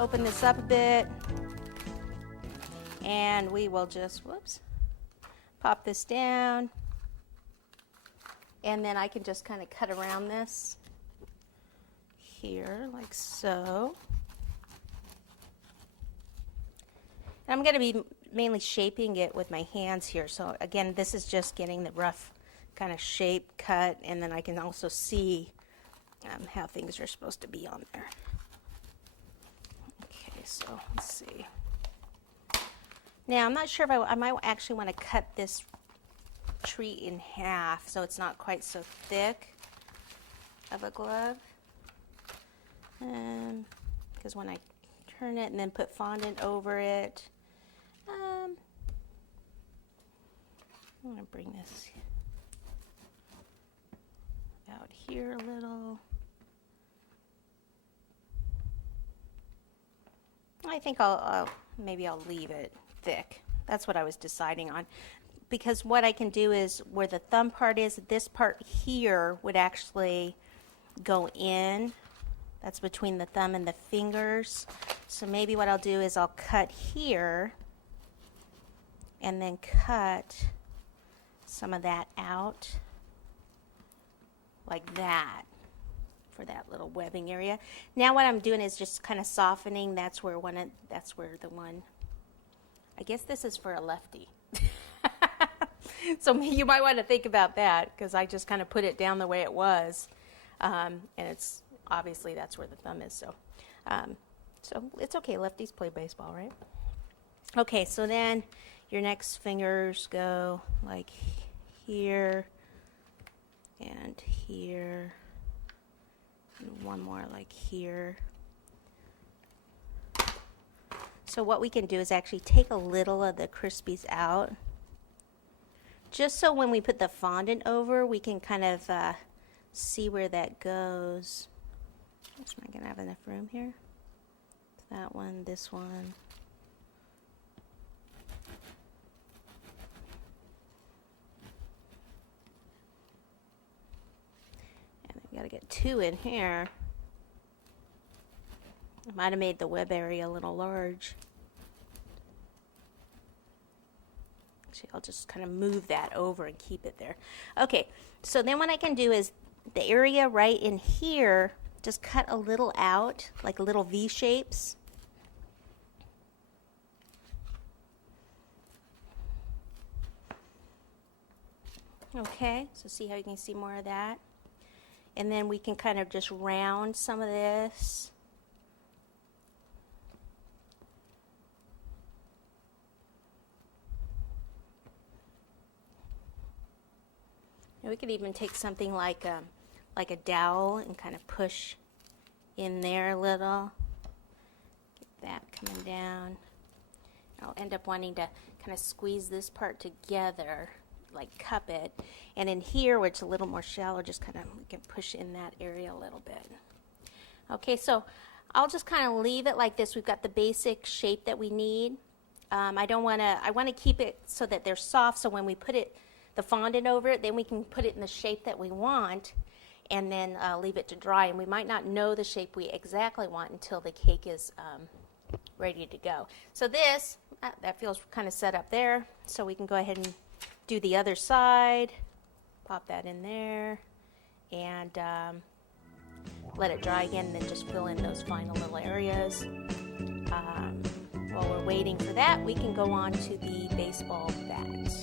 open this up a bit, and we will just, whoops, pop this down, and then I can just kind of cut around this here like so. And I'm going to be mainly shaping it with my hands here, so again, this is just getting the rough kind of shape cut, and then I can also see how things are supposed to be on there. Okay, so let's see. Now I'm not sure if I might actually want to cut this tree in half so it's not quite so thick of a glove, because when I turn it and then put fondant over it, I'm going to bring this out here a little. I think maybe I'll leave it thick. That's what I was deciding on, because what I can do is where the thumb part is, this part here would actually go in. That's between the thumb and the fingers. So maybe what I'll do is I'll cut here and then cut some of that out like that for that little webbing area. Now what I'm doing is just kind of softening. That's where the one, I guess this is for a lefty. So you might want to think about that, because I just kind of put it down the way it was, and it's obviously that's where the thumb is. So so it's okay, lefties play baseball, right? Okay, so then your next fingers go like here and here, and one more like here. So what we can do is actually take a little of the crispies out, just so when we put the fondant over, we can kind of see where that goes. I'm not going to have enough room here. That one, this one. And I've got to get two in here. I might have made the web area a little large. Actually, I'll just kind of move that over and keep it there. Okay, so then what I can do is the area right in here, just cut a little out, like little V shapes. Okay, so see how you can see more of that? And then we can kind of just round some of this. We could even take something like a dowel and kind of push in there a little. Get that coming down. I'll end up wanting to kind of squeeze this part together, like cup it. And in here, where it's a little more shallow, just kind of, we can push in that area a little bit. Okay, so I'll just kind of leave it like this. We've got the basic shape that we need. I want to keep it so that they're soft, so when we put the fondant over it, then we can put it in the shape that we want, and then leave it to dry. And we might not know the shape we exactly want until the cake is ready to go. So this, that feels kind of set up there, so we can go ahead and do the other side. Pop that in there, and let it dry again, and then just fill in those final little areas. While we're waiting for that, we can go on to the baseball bat.